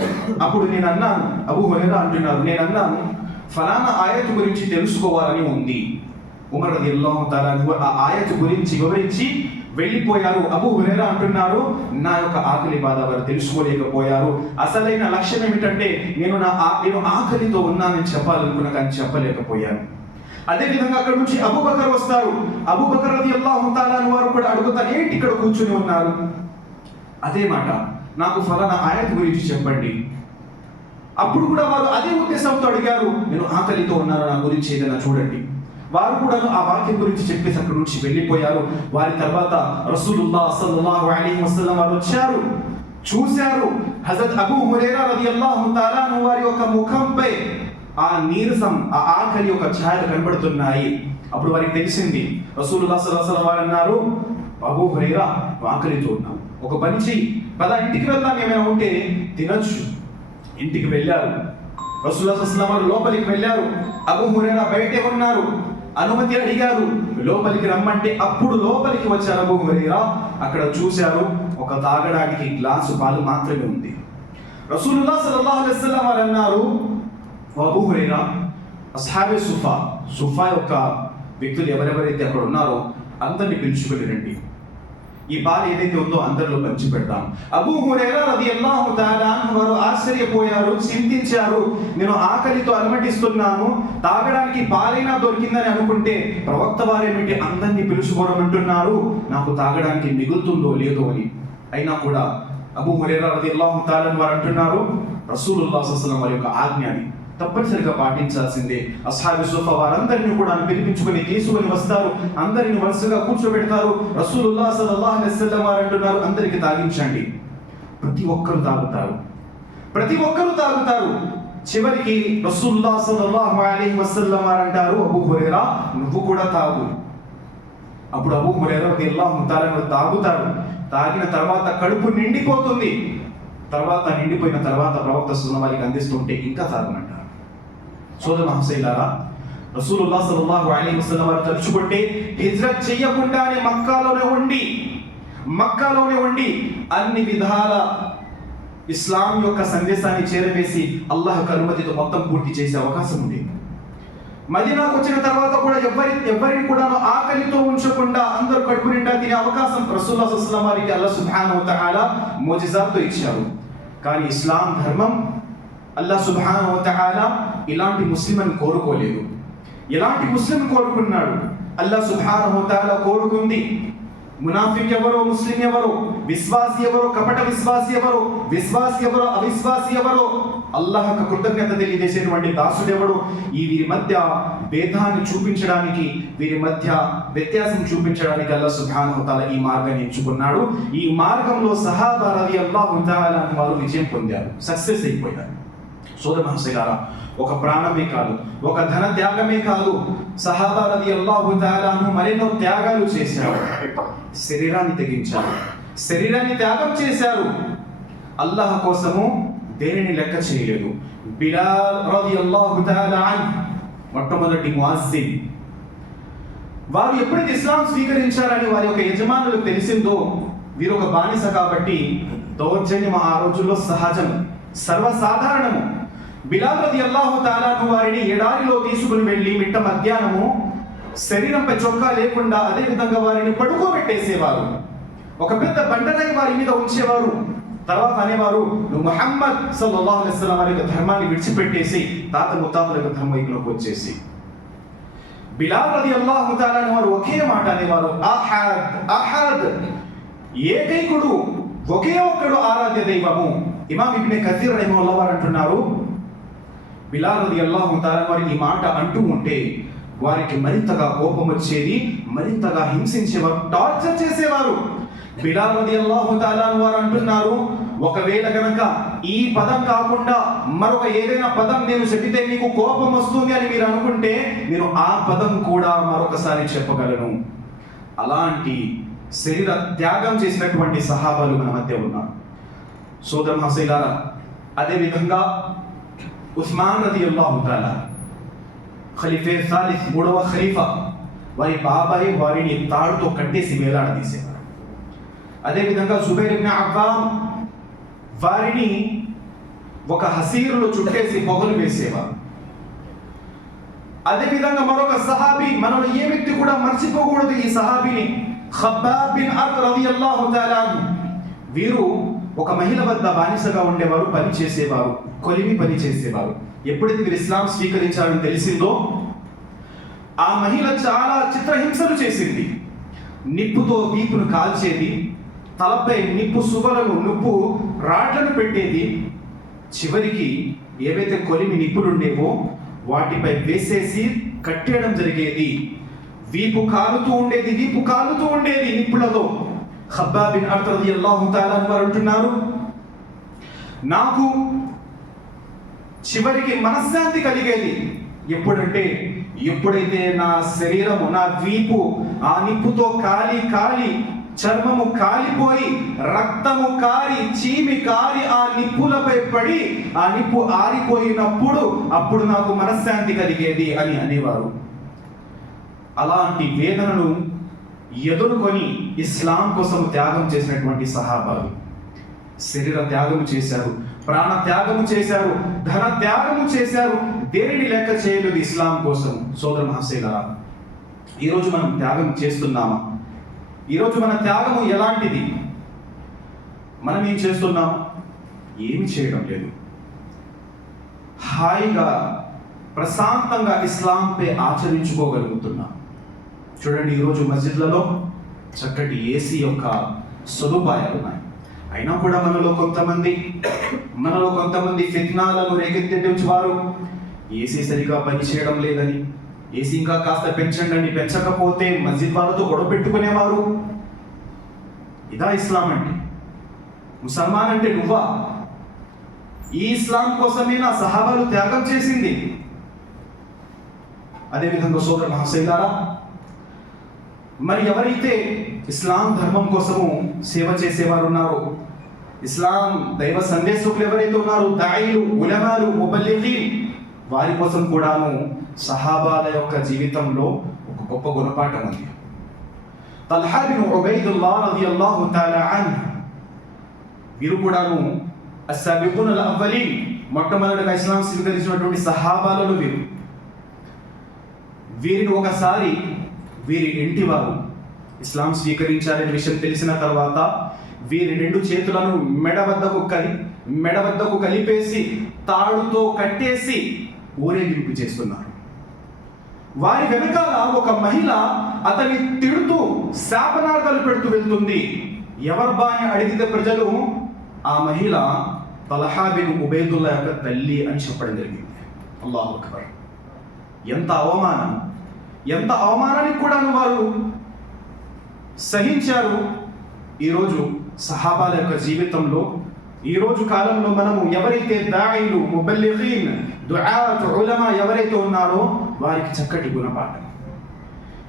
అప్పుడు నేను అన్నాను, అబూ హురైరా అంటున్నారు, నేను అన్నాను, ఫలానా ఆయత్ గురించి తెలుసుకోవాలని ఉంది. ఉమర్ రలియల్లాహు తఆలా ఆ ఆయత్ గురించి వివరించి వెళ్ళిపోయారు. అబూ హురైరా అంటున్నారు, నా యొక్క ఆకలి బాధ వారు తెలుసుకోలేకపోయారు. అసలైన లక్ష్యం ఏమిటంటే, నేను ఆకలితో ఉన్నానని చెప్పాలనుకున్నా కానీ చెప్పలేకపోయాను. అదేవిధంగా అక్కడ నుంచి అబూబకర్ వస్తారు. అబూబకర్ రలియల్లాహు తఆలా వారు కూడా అడుగుతారు, ఏంటి ఇక్కడ కూర్చుని ఉన్నారు? అదే మాట, నాకు ఫలానా ఆయత్ గురించి చెప్పండి. అప్పుడు కూడా వారు అదే ఉద్దేశంతో అడిగారు, నేను ఆకలితో ఉన్నాను, నా గురించి ఏదైనా చూడండి. వారు కూడా ఆ వాక్యం గురించి చెప్పేసి అక్కడి నుంచి వెళ్ళిపోయారు. వారి తర్వాత రసూలుల్లాహ్ సల్లల్లాహు అలైహి వసల్లం వారు వచ్చారు, చూశారు. హజరత్ అబూ హురైరా రలియల్లాహు తఆలా అన్హు వారి యొక్క ముఖంపై ఆ నీరసం, ఆ ఆకలి యొక్క ఛాయలు కనబడుతున్నాయి. అప్పుడు వారికి తెలిసింది. రసూలుల్లాహ్ సల్లల్లాహు అలైహి వసల్లం వారు అన్నారు, అబూ హురైరా ఆకలితో ఉన్నాం, ఒక పని చెయ్యి, పద ఇంటికి వెళ్దాం, ఏమైనా ఉంటే తినొచ్చు. ఇంటికి వెళ్ళారు. రసూలుల్లాహ్ సల్లల్లాహు అలైహి వసల్లం వారు లోపలికి వెళ్ళారు. అబూ హురైరా బయటే ఉన్నారు. అనుమతి అడిగారు, లోపలికి రమ్మంటే అప్పుడు లోపలికి వచ్చారు అబూ హురైరా. అక్కడ చూశారు, ఒక తాగడానికి గ్లాసు పాలు మాత్రమే ఉంది. రసూలుల్లాహ్ సల్లల్లాహు అలైహి వసల్లం వారు అన్నారు, అబూ హురైరా, అస్హాబే సుఫా యొక్క వ్యక్తులు ఎవరెవరైతే అక్కడ ఉన్నారో అందరిని పిలుచుకొని రండి, ఈ పాలు ఏదైతే ఉందో అందరిలో పంచి పెడతాం. అబూ హురైరా రలియల్లాహు తఆలా అన్హు వారు ఆశ్చర్యపోయారు, చింతించారు. నేను ఆకలితో అలమటిస్తున్నాను, తాగడానికి పాలైనా దొరికిందని అనుకుంటే ప్రవక్త వారేమిటి అందరినీ పిలుచుకోవడం అంటున్నారు, నాకు తాగడానికి మిగులుతుందో లేదో అని. అయినా కూడా అబూ హురైరా రలియల్లాహు తఆలా అన్హు వారు అంటున్నారు, రసూలుల్లాహ్ సల్లల్లాహు అలైహి వసల్లం వారి యొక్క ఆజ్ఞని తప్పనిసరిగా పాటించాల్సిందే. అస్హాబు సుఫా వారందరినీ కూడా పిలిపించుకొని తీసుకొని వస్తారు, అందరిని వరుసగా కూర్చోబెడతారు. రసూలుల్లాహ్ సల్లల్లాహు అలైహి వసల్లం వారు అంటున్నారు, అందరికి తాగించండి. ప్రతి ఒక్కరు తాగుతారు. చివరికి రసూలుల్లాహ్ సల్లల్లాహు అలైహి వసల్లం వారు అంటారు, అబూ హురైరా నువ్వు కూడా తాగు. అప్పుడు అబూ హురైరా రలియల్లాహు తఆలా తాగుతారు. తాగిన తర్వాత కడుపు నిండిపోతుంది. నిండిపోయిన తర్వాత ప్రవక్త సల్లల్లాహు వారికి అందిస్తుంటే ఇంకా తాగమంటారు. సోదర మహాశైలారా, రసూలుల్లాహ్ సల్లల్లాహు అలైహి వసల్లం వారు తలుచుకుంటే హిజ్రత్ చేయకుండానే మక్కాలోనే ఉండి అన్ని విధాల ఇస్లాం యొక్క సందేశాన్ని చేరవేసి అల్లాహ్ అనుమతితో మొత్తం పూర్తి చేసే అవకాశం ఉంది. మదీనాకు వచ్చిన తర్వాత కూడా ఎవరిని కూడా ఆకలితో ఉంచకుండా అందరూ కడుపు నిండా తినే అవకాశం రసూలుల్లాహ్ సల్లల్లాహు అలైహి వసల్లం వారికి అల్లాహ్ సుబ్హానహు వ తఆలా మోజిజాతో ఇచ్చారు. కానీ ఇస్లాం ధర్మం అల్లాహ్ సుబ్హానహు వ తఆలా ఇలాంటి ముస్లింని కోరుకోలేదు. ఇలాంటి ముస్లిం కోరుకున్నాడు. అల్లాహ్ సుబ్హానహు వ తఆలా కోరుకుంది, మునాఫిక్ ఎవరో, ముస్లిం ఎవరో, విశ్వాసి ఎవరో, కపట విశ్వాసి ఎవరో, విశ్వాసి ఎవరో, అవిశ్వాసి ఎవరో, అల్లాహ్కు కృతజ్ఞత తెలియజేసేటువంటి దాసుడు ఎవడో, ఈ వీరి మధ్య భేదాన్ని చూపించడానికి, వీరి మధ్య వ్యత్యాసం చూపించడానికి అల్లాహ్ సుబ్హానహు వ తఆలా ఈ మార్గాన్ని ఎంచుకున్నాడు. ఈ మార్గంలో సహాబా రలియల్లాహు తఆలా వారు విజయం పొందారు, సక్సెస్ అయిపోయారు. సోదర మహాశైలారా, ఒక ప్రాణమే కాదు, ఒక ధన త్యాగమే కాదు, సహాబా రలియల్లాహు తఆలా మరెన్నో త్యాగాలు చేశారు. శరీరాన్ని తెగించారు, శరీరాన్ని త్యాగం చేశారు. అల్లాహ్ కోసము దేనిని లెక్క చేయలేదు. బిలాల్ రలియల్లాహు తఆలా అన్హు మొట్టమొదటి ముఅజ్జిన్. వారు ఎప్పుడైతే ఇస్లాం స్వీకరించారని వారి యొక్క యజమానులకు తెలిసిందో, వీరు ఒక బానిస కాబట్టి దౌర్జన్యం ఆ రోజుల్లో సహజం, సర్వసాధారణము. బిలాల్ రలియల్లాహు తఆలా వారిని ఎడారిలో తీసుకుని వెళ్ళి మిట్ట మధ్యాహ్నము శరీరంపై చొక్కా లేకుండా అదే విధంగా వారిని పడుకోబెట్టేసేవారు. ఒక పెద్ద బండరాయి వారి మీద ఉంచేవారు. తర్వాత అనేవారు, నువ్వు ముహమ్మద్ సల్లల్లాహు అలైహి వసల్లం వారి యొక్క ధర్మాన్ని విడిచిపెట్టేసి తాత ముత్తాతల యొక్క ధర్మం వైపులోకి వచ్చేసి. బిలాల్ రలియల్లాహు తఆలా వారు ఒకే మాట అనేవారు, అహద్, ఏకైకుడు, ఒకే ఒక్కడు ఆరాధ్య దైవము. ఇమాం ఇబ్నే కసీర్ రహిమహుల్లాహ్ వారు అంటున్నారు, బిలాల్ రలియల్లాహు తఆలా వారు ఈ మాట అంటూ ఉంటే వారికి మరింతగా కోపం వచ్చేది, మరింతగా హింసించేవారు, టార్చర్ చేసేవారు. బిలాల్ రలియల్లాహు తఆలా వారు అంటున్నారు, ఒకవేళ గనక ఈ పదం కాకుండా మరొక ఏదైనా పదం నేను చెబితే మీకు కోపం వస్తుంది అని మీరు అనుకుంటే నేను ఆ పదం కూడా మరొకసారి చెప్పగలను. అలాంటి శరీర త్యాగం చేసినటువంటి సహాబాలు మన మధ్య ఉన్నారు. సోదర మహాశైలారా, అదే విధంగా ఉస్మాన్ రలియల్లాహు తఆలా ఖలీఫే సాలిస్, మూడవ ఖలీఫా, వారి బాబాయి వారిని తాడుతో కట్టేసి వేలాడదీసేవారు. అదేవిధంగా జుబైర్ ఇబ్న్ అవ్వామ్ వారిని ఒక హసీరులో చుట్టేసి పొగలు వేసేవారు. అదేవిధంగా మరొక సహాబీ, మనలో ఏ వ్యక్తి కూడా మర్చిపోకూడదు ఈ సహాబీని, ఖబ్బాబ్ బిన్ అర్త్ రలియల్లాహు తఆలా అన్హు. వీరు ఒక మహిళ వద్ద బానిసగా ఉండేవారు, పని చేసేవారు, కొలిమి పని చేసేవారు. ఎప్పుడైతే వీరు ఇస్లాం స్వీకరించాలని తెలిసిందో ఆ మహిళ చాలా చిత్రహింసలు చేసింది. నిప్పుతో వీపును కాల్చేది, తలపై నిప్పు సువలను, నిప్పు రాడ్లను పెట్టేది. చివరికి ఏవైతే కొలిమి నిప్పులుండేవో వాటిపై వేసేసి కట్టేయడం జరిగేది. వీపు కాలుతూ ఉండేది నిప్పులతో. ఖబ్బాబ్ బిన్ అర్త్ రలియల్లాహు తఆలా వారు అంటున్నారు, నాకు చివరికి మనశ్శాంతి కలిగేది ఎప్పుడైతే నా శరీరము, నా వీపు ఆ నిప్పుతో కాలి చర్మము కాలిపోయి, రక్తము కారి, చీమి కారి ఆ నిప్పులపై పడి ఆ నిప్పు అప్పుడు నాకు మనశ్శాంతి కలిగేది అని అనేవారు. అలాంటి వేదనను ఎదుర్కొని ఇస్లాం కోసం త్యాగం చేసినటువంటి సహాబాలు శరీర త్యాగము చేశారు, ప్రాణ త్యాగము చేశారు, ధన త్యాగము చేశారు. దేనిని లెక్క చేయలేదు ఇస్లాం కోసం. సోదర మహాశైలారా, ఈరోజు మనం త్యాగం చేస్తున్నామా? ఈరోజు మన త్యాగము ఎలాంటిది? మనం ఏం చేస్తున్నాం? ఏమి చేయడం లేదు. హాయిగా ప్రశాంతంగా ఇస్లాంపై ఆచరించుకోగలుగుతున్నాం. చూడండి, ఈరోజు మస్జిద్లలో చక్కటి ఏసీ యొక్క సదుపాయాలు ఉన్నాయి. అయినా కూడా మనలో కొంతమంది ఫిత్నాలను రేకెత్తించేవారు ఏసీ సరిగా పనిచేయడం లేదని, ఏసీ ఇంకా కాస్త పెంచండి అని, పెంచకపోతే మస్జిద్ వాళ్ళతో గొడవ పెట్టుకునేవారు. ఇదా ఇస్లాం అంటే? ముసల్మాన్ అంటే నువ్వా? ఈ ఇస్లాం కోసమే నా సహాబాలు త్యాగం చేసింది. అదేవిధంగా సోదర మహాశైలారా, మరి ఎవరైతే ఇస్లాం ధర్మం కోసము సేవ చేసేవారు ఉన్నారో, ఇస్లాం దైవ సందేశకులు ఎవరైతే ఉన్నారో, దాయిలు, ఉలమాలు, ముబల్లిగీన్, వారి కోసం కూడాను సహాబాల యొక్క జీవితంలో ఒక గొప్ప గుణపాఠం ఉంది. తల్హా బిన్ ఉబైదుల్లాహ్ రలియల్లాహు తఆలా అన్హు, వీరు కూడాను అస్సాబిఖూన్ అల్-అవ్వలీన్, మొట్టమొదటిగా ఇస్లాం స్వీకరించినటువంటి సహాబాలలో వీరిని ఒకసారి వీరి ఇంటి వారు ఇస్లాం స్వీకరించారనే విషయం తెలిసిన తర్వాత వీరి 2 చేతులను మెడ వద్దకు కలిపేసి తాడుతో కట్టేసి ఊరేగింపు చేస్తున్నారు. వారి వెనకాల ఒక మహిళ అతన్ని తిడుతూ శాపనార్థాలు పెడుతూ వెళ్తుంది. ఎవరు అని అడిగితే ప్రజలు ఆ మహిళ తల్హా బిన్ ఉబైదుల్లా యొక్క తల్లి అని చెప్పడం జరిగింది. అల్లాహు అక్బర్! ఎంత అవమానానికి కూడా వారు సహించారు. ఈరోజు సహాబాల యొక్క జీవితంలో, ఈరోజు కాలంలో మనము ఎవరైతే దాయిలు, ముబల్లిగీన్, దుఆత్, ఉలమా ఎవరైతే ఉన్నారో వారికి చక్కటి గుణపాఠం.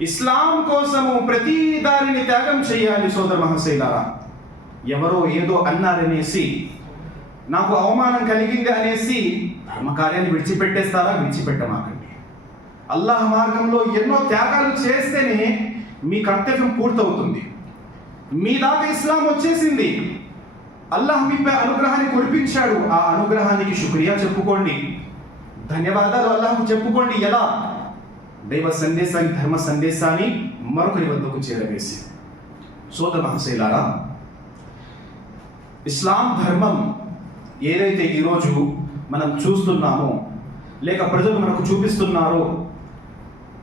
ఇస్లాం కోసము ప్రతి దానిని త్యాగం చేయాలి. సోదర మహాశైలారా, ఎవరో ఏదో అన్నారనేసి, నాకు అవమానం కలిగింది అనేసి ధర్మకార్యాన్ని విడిచిపెట్టేస్తారా? విడిచిపెట్టమాకండి. అల్లాహ్ మార్గంలో ఎన్నో త్యాగాలు చేస్తేనే మీ కర్తవ్యం పూర్తవుతుంది. మీ దాకా ఇస్లాం వచ్చేసింది, అల్లాహ్ మీపై అనుగ్రహాన్ని కురిపించాడు. ఆ అనుగ్రహానికి శుక్రియా చెప్పుకోండి, ధన్యవాదాలు అల్లాహ్కు చెప్పుకోండి. ఎలా? దైవ సందేశాన్ని, ధర్మ సందేశాన్ని మరొకరి వద్దకు చేరవేసి. సోదర మహాశైలారా, ఇస్లాం ధర్మం ఏదైతే ఈరోజు మనం చూస్తున్నామో, లేక ప్రజలు మనకు చూపిస్తున్నారో,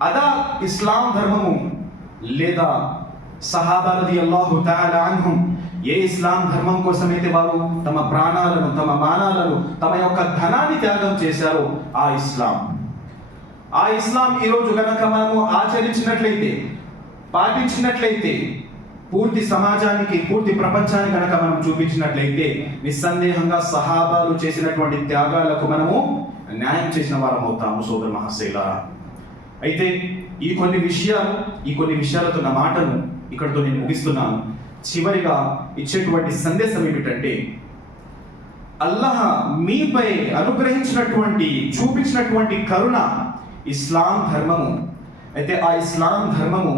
అదా ఇస్లాం ధర్మము? లేదా సహాబా రలియల్లాహు తఆలా అన్హుం ఏ ఇస్లాం ధర్మం కోసమైతే వారు తమ ప్రాణాలను, తమ మానాలను, తమ యొక్క ధనాన్ని త్యాగం చేశారో ఆ ఇస్లాం ఈరోజు కనుక మనము ఆచరించినట్లయితే, పాటించినట్లయితే, పూర్తి సమాజానికి, పూర్తి ప్రపంచానికి కనుక మనం చూపించినట్లయితే, నిస్సందేహంగా సహాబాలు చేసినటువంటి త్యాగాలకు మనము న్యాయం చేసిన వారం అవుతాము. సోదర మహాశైలారా, అయితే ఈ కొన్ని విషయాలతో నా మాటను ఇక్కడితో నేను ముగిస్తున్నాను. చివరిగా ఇచ్చేటువంటి సందేశం ఏమిటంటే, అల్లాహ్ మీపై చూపించినటువంటి కరుణ ఇస్లాం ధర్మము. అయితే ఆ ఇస్లాం ధర్మము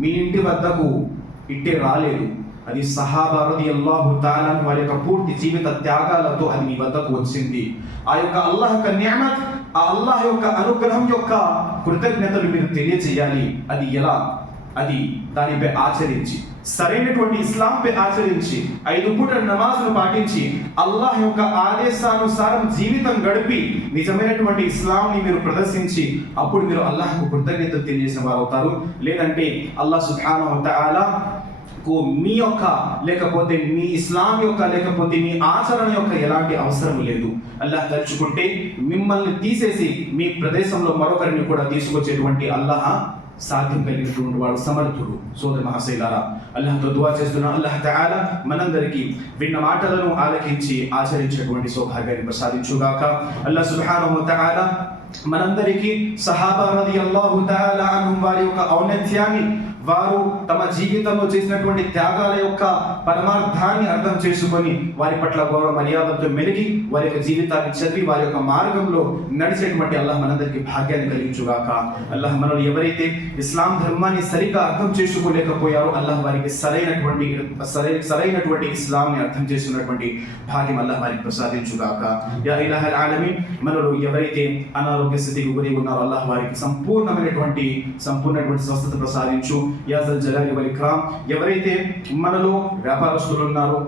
మీ ఇంటి వద్దకు ఇట్టే రాలేదు. అది సహాబా రలియల్లాహు తఆలా వారి యొక్క పూర్తి జీవిత త్యాగాలతో అది మీ వద్దకు వచ్చింది. ఆ యొక్క అల్లాహ్ యొక్క నియమత్, ఆ అల్లాహ్ యొక్క అనుగ్రహం యొక్క కృతజ్ఞతలు మీరు తెలియజేయాలి. అది ఎలా? అది దానిపై ఆచరించి, సరైనటువంటి ఇస్లాంపై ఆచరించి, 5 పూటల నమాజును పాటించి, అల్లాహ్ యొక్క ఆదేశానుసారం జీవితం గడిపి, నిజమైనటువంటి ఇస్లాంని మీరు ప్రదర్శించి, అప్పుడు మీరు అల్లాహ్కు కృతజ్ఞతలు తెలియజేసిన వారు అవుతారు. లేదంటే అల్లాహ్ సుబ్హానహు వ తఆలా మీ యొక్క, లేకపోతే మీ ఇస్లాం యొక్క, లేకపోతే మీ ఆచరణ యొక్క ఎలాంటి అవసరం లేదు. అల్లాహ్ తలుచుకుంటే మిమ్మల్ని తీసేసి మీ ప్రదేశంలో మరొకరిని కూడా తీసుకొచ్చేటువంటి అల్లాహ్ సాధ్యం కలిగినటువంటి వాడు, సమర్థుడు. సోదర మహాశైలారా, అల్లాహ్తో దువా చేస్తున్న అల్లాహ్ తఆలా మనందరికీ విన్న మాటలను ఆలకించి ఆచరించేటువంటి సౌభాగ్యాన్ని ప్రసాదించుగాక. అల్లాహ్ సుబ్హానహు వ తఆలా మనందరికీ సహాబా రదియల్లాహు తఆలా అన్హుం వారి యొక్క ఔన్నత్యాన్ని, వారు తమ జీవితంలో చేసినటువంటి త్యాగాల యొక్క పరమార్థాన్ని అర్థం చేసుకొని వారి పట్ల గౌరవ మర్యాదలతో మెలిగి వారి యొక్క జీవితాన్ని చదివి వారి యొక్క మార్గంలో నడిచేటువంటి అల్లాహ్ మనందరికీ భాగ్యాన్ని కలిగించుగాక. అల్లాహ్ మనల్ని ఎవరైతే ఇస్లాం ధర్మాన్ని సరిగ్గా అర్థం చేసుకోలేకపోయారో అల్లాహ్ వారికి సరైనటువంటి ఇస్లాంని అర్థం చేసుకున్నటువంటి భాగ్యం అల్లాహ్ వారికి ప్రసాదించుగాక. యా ఇలాహల్ ఆలమీన్, మనలో ఎవరైతే అనారోగ్య స్థితికి గురి ఉన్నారో అల్లాహ్ వారికి సంపూర్ణమైనటువంటి స్వస్థత ప్రసాదించు. యా జల్ జలాలి వల్ ఇక్రామ్. ఎవరైతే మనలో వ్యాపారస్తులు ఉన్నారో,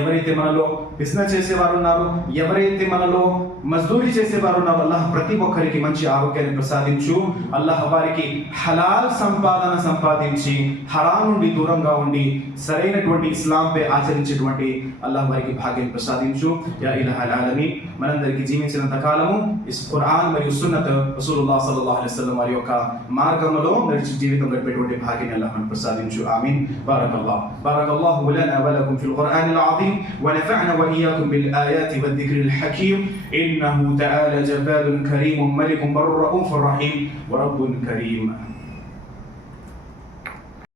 ఎవరైతే మనలో బిజినెస్ చేసేవారు ఉన్నారు, ఎవరైతే మనలో మజ్దూరీ చేసేవారు ఉన్నారు, అల్లాహ్ ప్రతి ఒక్కరికి మంచి ఆరోగ్యాన్ని ప్రసాదించు. అల్లాహ్ వారికి హలాల్ సంపాదన సంపాదించి హరాం నుండి దూరంగా ఉండి సరైనటువంటి ఇస్లాంపై ఆచరించేటువంటి అల్లాహ్ వారికి భాగ్యం ప్రసాదించు. యా ఇలాహల్ ఆలమీన్, మనందరికీ జీవించినంత కాలము ఖురాన్ మరియు సున్నత్ రసూలుల్లాహ్ సల్లల్లాహు అలైహి వసల్లం వారి యొక్క మార్గంలో నడిచి జీవితం గడిపేటువంటి భాగ్యాన్ని అల్లాహ్ మనకు ప్రసాదించు. ఆమీన్. బారకల్లాహు లనా వ లకుం ఫిల్ ఖురానిల్ అజీమ్ వ నఫఅనా వ ఇయ్యాకుం బిల్ ఆయాతి వద్ దిక్రిల్ హకీమ్. ఇన్నహు తఆలా జవ్వాదున్ కరీమున్ మలికున్ బర్రూఫుర్ రహీమ్ వ రబ్బున్ కరీమ్.